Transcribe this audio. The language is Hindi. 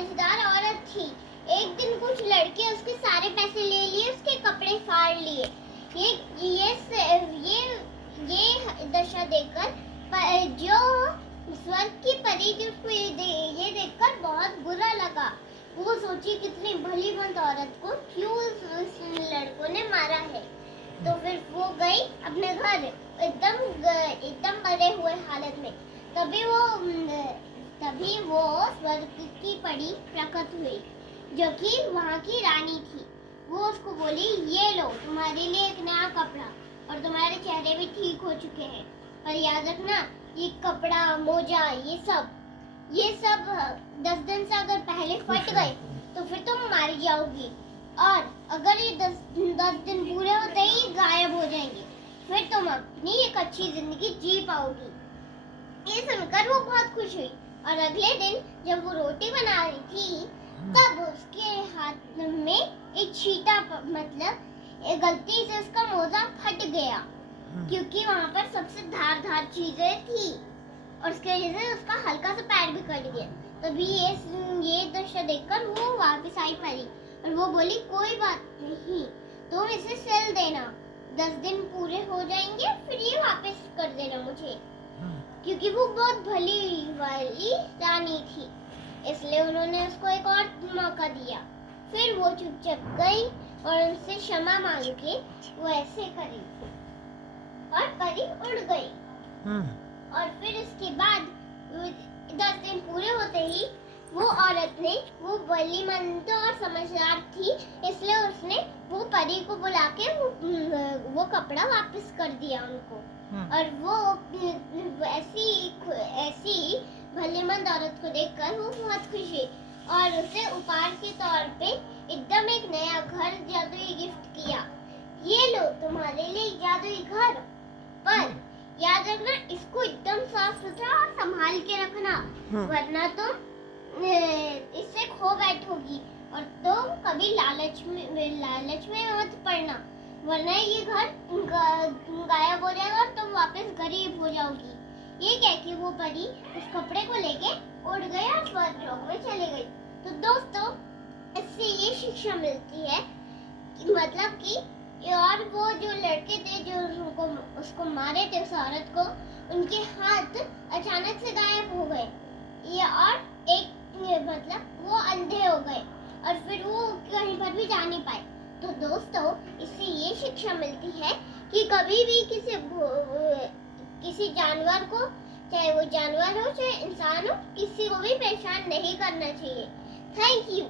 समझदार औरत थी। एक दिन कुछ लड़के उसके सारे पैसे ले लिए, उसके कपड़े फाड़ लिए। ये दशा देखकर जो स्वर्ग की परी थी उसको ये देखकर बहुत बुरा लगा। वो सोची कितनी भली मंद औरत को क्यों उस लड़कों ने मारा है। तो फिर वो गई अपने घर एकदम मरे हुए हालत में। तभी वो स्वर्ग की परी प्रकट हुई, जो कि वहाँ की रानी थी। वो उसको बोली, ये लो तुम्हारे लिए एक नया कपड़ा, और तुम्हारे चेहरे भी ठीक हो चुके हैं, पर याद रखना ये कपड़ा, मोजा, ये सब 10 दिन से अगर पहले फट गए तो फिर तुम मारी जाओगी, और अगर ये 10 दिन पूरे होते ही गायब हो जाएंगे, फिर तुम अपनी एक अच्छी जिंदगी जी पाओगी। ये सुनकर वो बहुत खुश हुई, और अगले दिन जब वो रोटी बना रही थी तब उसके हाथ में एक छींटा, मतलब गलती से उसका मोजा फट गया, क्योंकि वहाँ पर सबसे धार चीजें थी, और उसकी वजह से उसका हल्का सा पैर भी कट गया। तभी ये दृश्य देखकर वो वापस आई परी, और वो बोली, कोई बात नहीं, तुम इसे सिल देना, 10 दिन पूरे हो जाएंगे फिर ये वापस कर देना मुझे, क्योंकि वो बहुत भली वाली रानी थी, इसलिए उन्होंने उसको एक और मौका दिया। फिर वो चुपचाप गई और उनसे क्षमा मांग के वो ऐसे करी, और परी उड़ गई। और फिर उसके बाद 10 दिन पूरे होते ही वो औरत ने, वो भलीमंद और समझदार थी, इसलिए उसने वो परी को बुला के वो कपड़ा वापस कर दिया उनको। और वो ऐसी भलीमंद औरत को देखकर वो बहुत खुश हुई, और उसे उपहार के तौर पे एकदम एक नया घर, जादुई गिफ्ट किया। ये लो तुम्हारे लिए जादुई घर, पर याद रखना इसको एकदम साफ सुथरा और संभाल के रखना, वरना तुम इससे खो बैठोगी, और तुम कभी लालच में मत पड़ना, वरना ये घर गायब हो जाएगा और तुम वापस गरीब हो जाओगी। ये कह के वो परी उस कपड़े को लेके उड़ गई और स्वर्गलोक में चली गई। तो दोस्तों, इससे ये शिक्षा मिलती है कि मतलब कि और वो जो लड़के थे जो उसको मारे थे, उस औरत को, उनके हाथ अचानक से गायब हो गए, ये और मतलब वो अंधे हो गए, और फिर वो कहीं पर भी जा नहीं पाए। तो दोस्तों, इससे ये शिक्षा मिलती है कि कभी भी किसी जानवर को, चाहे वो जानवर हो चाहे इंसान हो, किसी को भी परेशान नहीं करना चाहिए। Thank you.